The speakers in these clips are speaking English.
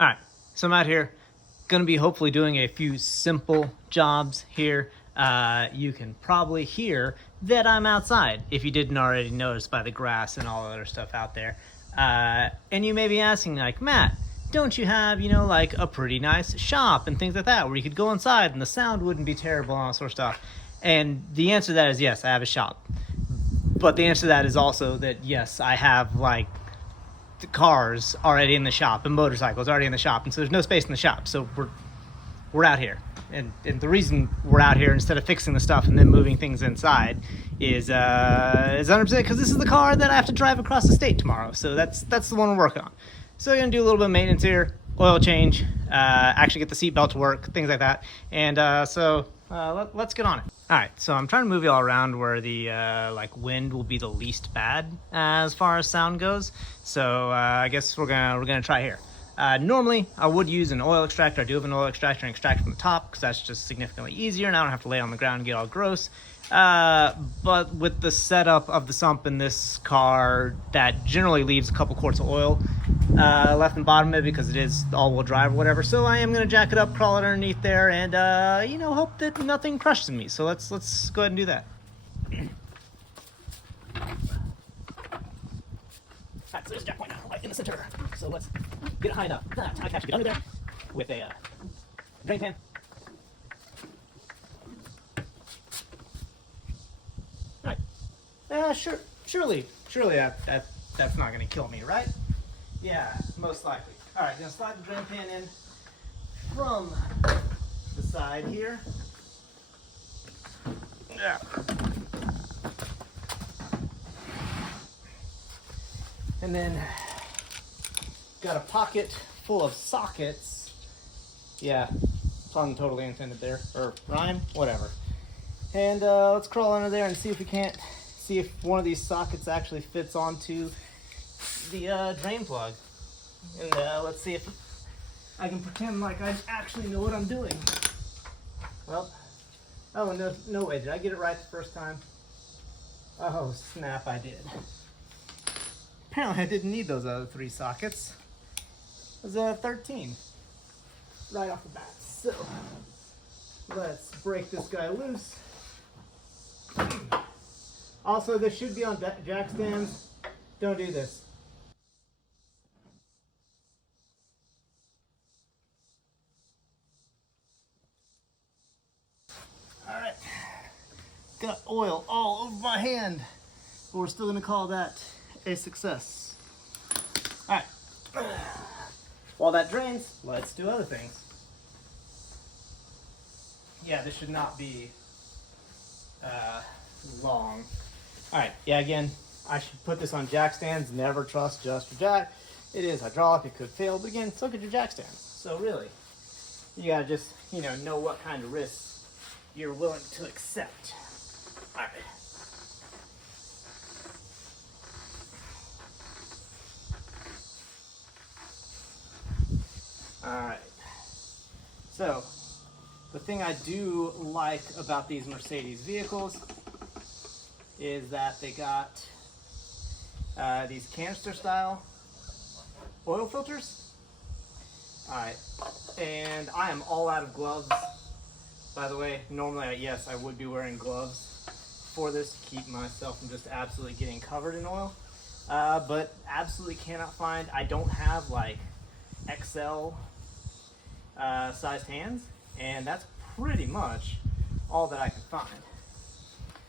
All right, so I'm out here, gonna be hopefully doing a few simple jobs here. You can probably hear that I'm outside if you didn't already notice by the grass and all the other stuff out there. And you may be asking, like, Matt, don't you have, like a pretty nice shop and things like that where you could go inside and the sound wouldn't be terrible and all that sort of stuff? And the answer to that is yes, I have a shop. But the answer to that is also that yes, I have like the cars already in the shop and motorcycles already in the shop, and so there's no space in the shop. So we're out here, and the reason we're out here instead of fixing the stuff and then moving things inside is 100% because this is the car that I have to drive across the state tomorrow. So that's the one we're working on. So we're gonna do a little bit of maintenance here, oil change, actually get the seatbelt to work, things like that, and let's get on it. All right, so I'm trying to move you all around where the wind will be the least bad as far as sound goes. So I guess we're gonna try here. Normally I would use an oil extractor. I do have an oil extractor and extract from the top because that's just significantly easier, and I don't have to lay on the ground and get all gross. But with the setup of the sump in this car, that generally leaves a couple quarts of oil left in the bottom of it because it is all-wheel drive or whatever. So I am going to jack it up, crawl it underneath there, and hope that nothing crushes me. So let's go ahead and do that. Alright, so there's a jack point right in the center. So let's get it high enough that I can actually get under there with a drain pan. Alright. Surely that's not going to kill me, right? Yeah, most likely. Alright, gonna slide the drain pan in from the side here. Yeah. And then got a pocket full of sockets. Yeah, pun totally intended there, or rhyme, whatever. And let's crawl under there and see if one of these sockets actually fits onto the drain plug. And let's see if I can pretend like I actually know what I'm doing. Well, oh no way, did I get it right the first time? Oh snap, I did. Apparently I didn't need those other 3 sockets. It was 13 right off the bat. So let's break this guy loose. Also, this should be on jack stands. Don't do this. Alright. Got oil all over my hand. But we're still going to call that a success. Alright. While that drains, let's do other things. Yeah, this should not be long. Alright, yeah, again, I should put this on jack stands. Never trust just your jack. It is hydraulic, it could fail, but again, so could your jack stands. So really, you gotta just, know what kind of risks you're willing to accept. Alright. Alright. So, the thing I do like about these Mercedes vehicles is that they got these canister style oil filters. Alright, and I am all out of gloves. By the way, normally, yes, I would be wearing gloves for this to keep myself from just absolutely getting covered in oil. But absolutely cannot find, I don't have like XL sized hands, and that's pretty much all that I can find.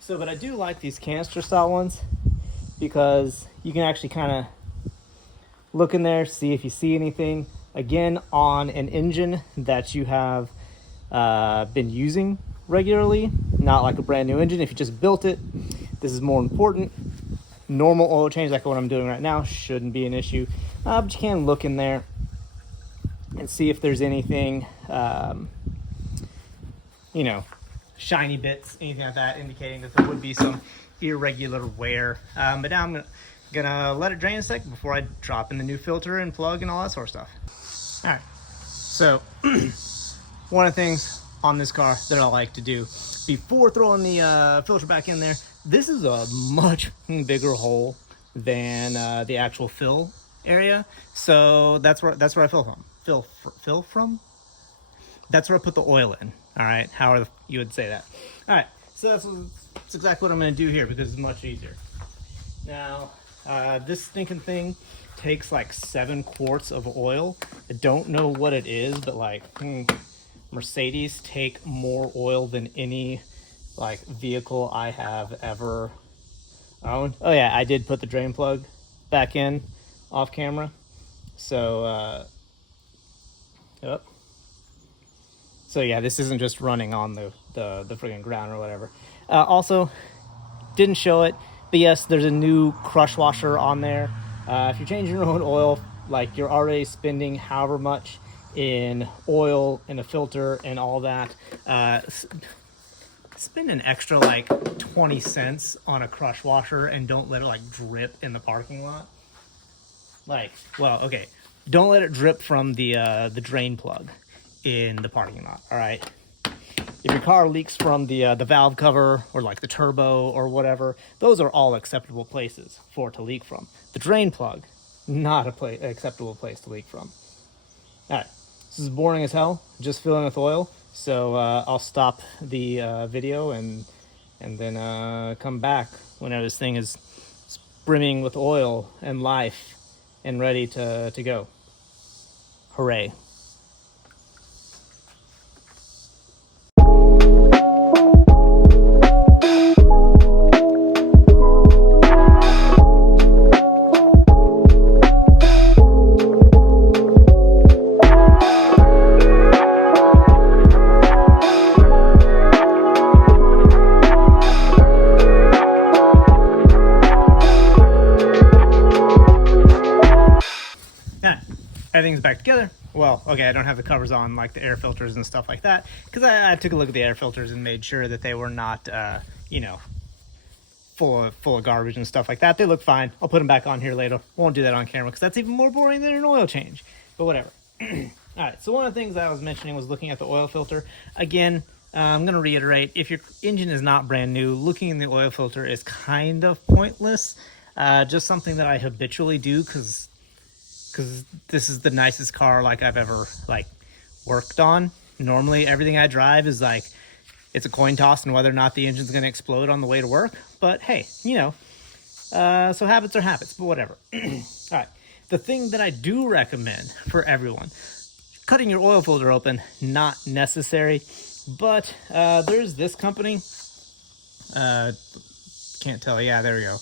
So, but I do like these canister style ones because you can actually kind of look in there, see if you see anything. Again, on an engine that you have been using regularly, not like a brand new engine. If you just built it, this is more important. Normal oil change, like what I'm doing right now, shouldn't be an issue. But you can look in there and see if there's anything, shiny bits, anything like that, indicating that there would be some irregular wear. But now I'm gonna let it drain a second before I drop in the new filter and plug and all that sort of stuff. All right, so one of the things on this car that I like to do before throwing the filter back in there, this is a much bigger hole than the actual fill area. So that's where I fill from. Fill from. That's where I put the oil in. All right, how you would say that. All right, so that's exactly what I'm going to do here because it's much easier. Now, this stinking thing takes like 7 quarts of oil. I don't know what it is, but like Mercedes take more oil than any like vehicle I have ever owned. Oh yeah, I did put the drain plug back in off camera. So, yep. So yeah, this isn't just running on the friggin' ground or whatever. Also, didn't show it, but yes, there's a new crush washer on there. If you're changing your own oil, like you're already spending however much in oil and a filter and all that, spend an extra like 20 cents on a crush washer and don't let it like drip in the parking lot. Like, well, okay, don't let it drip from the drain plug in the parking lot. All right. If your car leaks from the valve cover or like the turbo or whatever, those are all acceptable places for it to leak from. The drain plug, not an acceptable place to leak from. All right, this is boring as hell, just filling with oil. So I'll stop the video and then come back whenever this thing is brimming with oil and life and ready to go. Hooray. Everything's back together. Well, okay, I don't have the covers on like the air filters and stuff like that because I took a look at the air filters and made sure that they were not, full of garbage and stuff like that. They look fine. I'll put them back on here later. Won't do that on camera because that's even more boring than an oil change. But whatever. All right. So one of the things I was mentioning was looking at the oil filter. Again, I'm going to reiterate: if your engine is not brand new, looking in the oil filter is kind of pointless. Just something that I habitually do because this is the nicest car like I've ever like worked on. Normally everything I drive is like it's a coin toss and whether or not the engine's going to explode on the way to work. But hey, so habits are habits, but whatever. All right. The thing that I do recommend for everyone, cutting your oil filter open, not necessary, but there's this company. Can't tell. Yeah, there we go.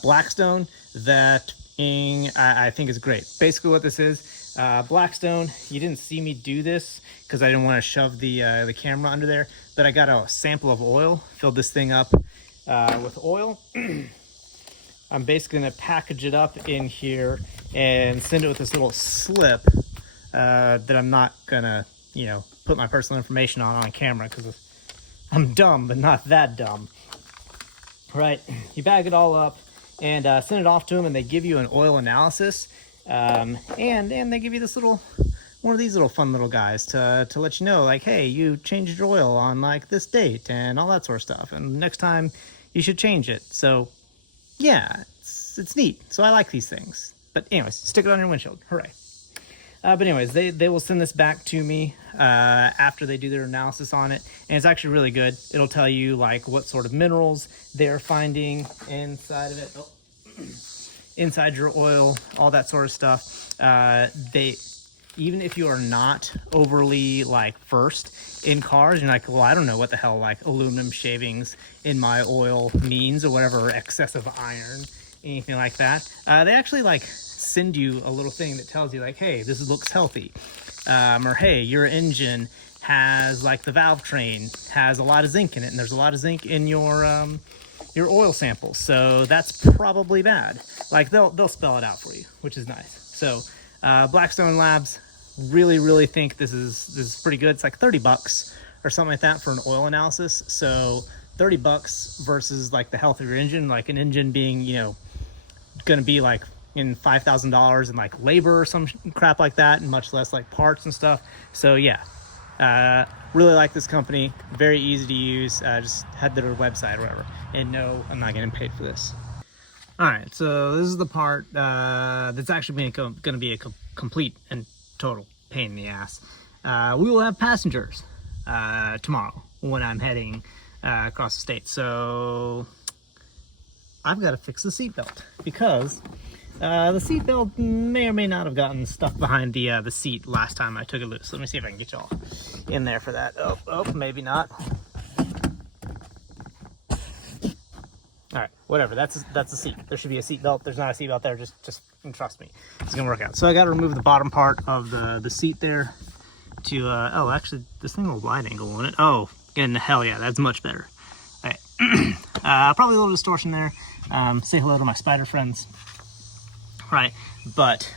Blackstone that I think is great. Basically what this is, Blackstone, you didn't see me do this because I didn't want to shove the camera under there, but I got a sample of oil, filled this thing up with oil. I'm basically going to package it up in here and send it with this little slip that I'm not going to, put my personal information on camera because I'm dumb, but not that dumb. Right? You bag it all up and send it off to them, and they give you an oil analysis, and they give you this one of these little fun little guys to let you know, like, hey, you changed your oil on like this date and all that sort of stuff, and next time you should change it. So yeah, it's neat. So I like these things. But anyways, stick it on your windshield. Hooray. But anyways, they will send this back to me after they do their analysis on it, and it's actually really good. It'll tell you like what sort of minerals they're finding inside of it, inside your oil, all that sort of stuff. Even if you are not overly like versed in cars, you're like, well, I don't know what the hell like aluminum shavings in my oil means or whatever, excessive iron, anything like that. They actually like send you a little thing that tells you like, hey, this looks healthy, or hey, your engine has like the valve train has a lot of zinc in it, and there's a lot of zinc in your oil samples, so that's probably bad. Like they'll spell it out for you, which is nice. So Blackstone Labs, really think this is pretty good. It's like $30 or something like that for an oil analysis. So $30 versus like the health of your engine, like an engine being going to be like in $5,000 in like labor or some crap like that, and much less like parts and stuff. So yeah, really like this company. Very easy to use. Just head to their website or whatever. And no, I'm not getting paid for this. All right, so this is the part that's actually going to be a complete and total pain in the ass. We will have passengers tomorrow when I'm heading across the state. So I've got to fix the seatbelt because the seatbelt may or may not have gotten stuck behind the seat last time I took it loose. Let me see if I can get y'all in there for that. Oh, maybe not. All right, whatever. That's a seat. There should be a seat belt. There's not a seat belt there. Just trust me. It's gonna work out. So I got to remove the bottom part of the seat there. To oh, actually, this thing will wide angle on it. Oh, and hell yeah, that's much better. All right, probably a little distortion there. Say hello to my spider friends. All right, but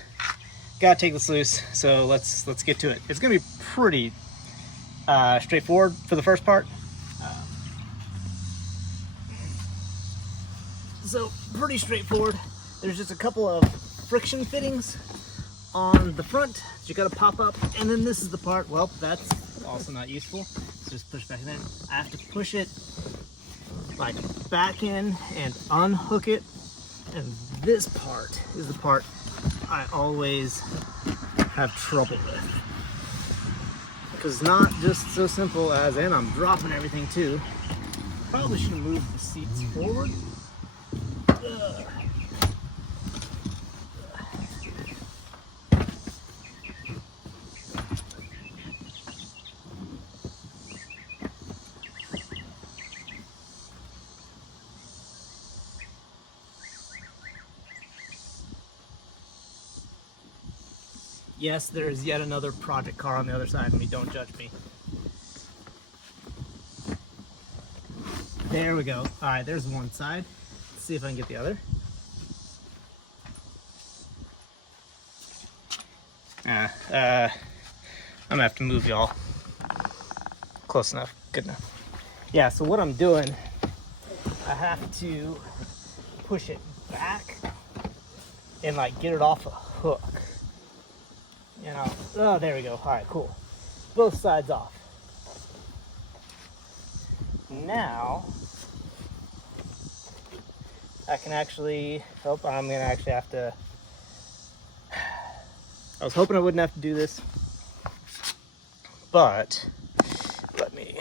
gotta take this loose. So let's get to it. It's gonna be pretty straightforward for the first part. So pretty straightforward. There's just a couple of friction fittings on the front that you gotta pop up, and then this is the part, well, that's also not useful. So just push back in. I have to push it like back in and unhook it, and this part is the part I always have trouble with. Because it's not just so simple as, and I'm dropping everything too. Probably should have moved the seats forward. Yes, there is yet another project car on the other side of me. Don't judge me. There we go. All right, there's one side. Let's see if I can get the other. I'm gonna have to move y'all. Close enough. Good enough. Yeah, so what I'm doing, I have to push it back and like get it off a hook. You know, oh, there we go. All right, cool. Both sides off. Now, I can actually, oh, I'm gonna actually have to, I was hoping I wouldn't have to do this, but let me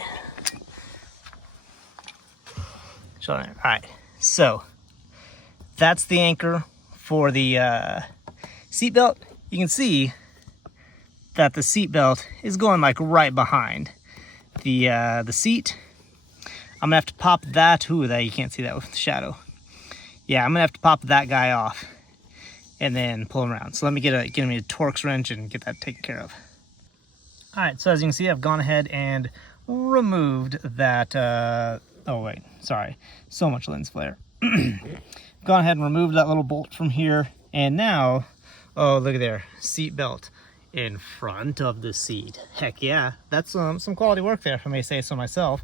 show it. All right, so that's the anchor for the seat belt. You can see that the seat belt is going like right behind the seat. I'm gonna have to pop that. Ooh, that you can't see that with the shadow. Yeah, I'm gonna have to pop that guy off and then pull him around. So let me get me a Torx wrench and get that taken care of. All right, so as you can see, I've gone ahead and removed that. Oh wait, sorry, so much lens flare. Gone ahead and removed that little bolt from here, and now, oh look at there, seat belt in front of the seat. Heck yeah, that's some quality work there, if I may say so myself.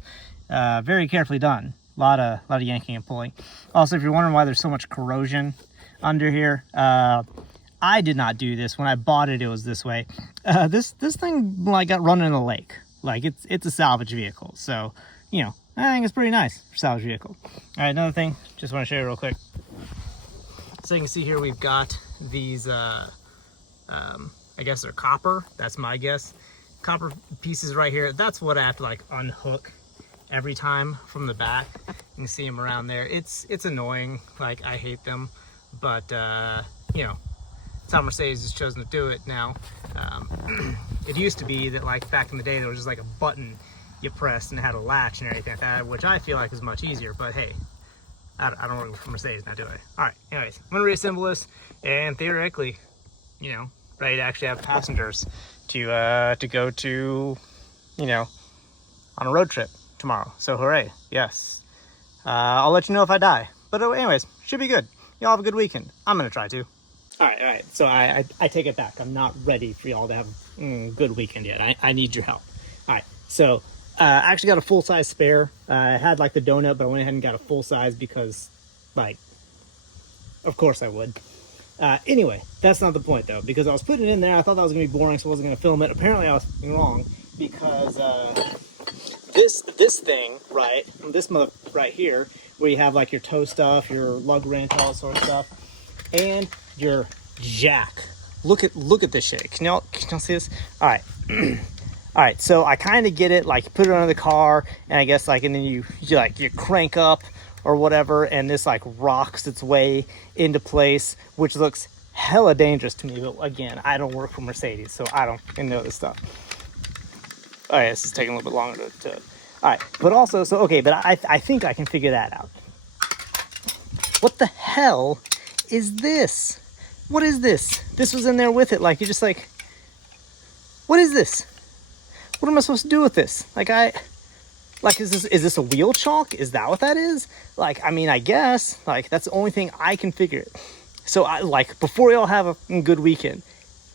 Very carefully done. A lot of yanking and pulling. Also, if you're wondering why there's so much corrosion under here, I did not do this. When I bought it, it was this way. This thing like got run in the lake. Like it's a salvage vehicle, so you know I think it's pretty nice for salvage vehicle. All right, another thing, just want to show you real quick. So you can see here we've got these. I guess they're copper. That's my guess. Copper pieces right here. That's what I have to like unhook every time from the back. You can see them around there. It's annoying. Like I hate them, but you know, it's how Mercedes has chosen to do it now. It used to be that like back in the day there was just like a button you pressed and it had a latch and everything like that, which I feel like is much easier. But hey, I don't work for Mercedes now, do I? All right. Anyways, I'm gonna reassemble this and theoretically, you know, ready to actually have passengers to go to, you know, on a road trip tomorrow. So hooray, yes. I'll let you know if I die. But anyways, should be good. Y'all have a good weekend. I'm gonna try to. All right. So I take it back. I'm not ready for y'all to have a good weekend yet. I need your help. All right, so I actually got a full-size spare. I had like the donut, but I went ahead and got a full-size because, like, of course I would. Anyway, that's not the point though, because I was putting it in there. I thought that was gonna be boring, so I wasn't gonna film it. Apparently I was wrong, because this thing, right, this mother right here, where you have like your tow stuff, your lug wrench, all that sort of stuff, and your jack. Look at this shit. Can y'all see this? All right. All right, so I kind of get it. Like, you put it under the car, and I guess like, and then you crank up or whatever, and this like rocks its way into place, which looks hella dangerous to me. But again, I don't work for Mercedes, so I don't know this stuff. All right, this is taking a little bit longer to all right, but also, so okay, but I think I can figure that out. What the hell is this? What is this? This was in there with it. Like, you're just like, what is this? What am I supposed to do with this? Like, is this a wheel chalk? Is that what that is? Like, I mean, I guess, like, that's the only thing I can figure it. So like, before y'all have a good weekend,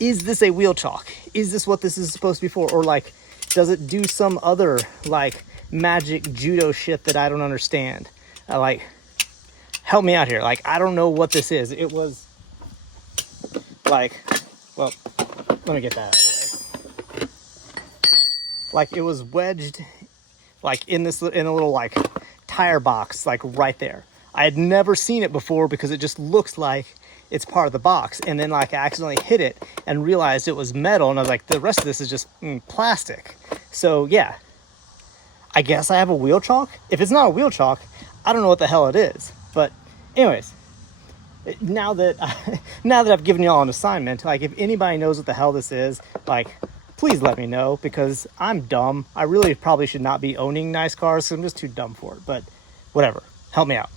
is this a wheel chalk? Is this what this is supposed to be for? Or like, does it do some other like magic judo shit that I don't understand? Like, help me out here. Like, I don't know what this is. It was like, well, let me get that out of the way. Like, it was wedged like in a little like tire box, like right there. I had never seen it before because it just looks like it's part of the box. And then like I accidentally hit it and realized it was metal, and I was like, the rest of this is just plastic. So yeah, I guess I have a wheel chalk. If it's not a wheel chalk, I don't know what the hell it is. But anyways, now that I've given y'all an assignment, like, if anybody knows what the hell this is, like, please let me know, because I'm dumb. I really probably should not be owning nice cars, so I'm just too dumb for it. But whatever, help me out.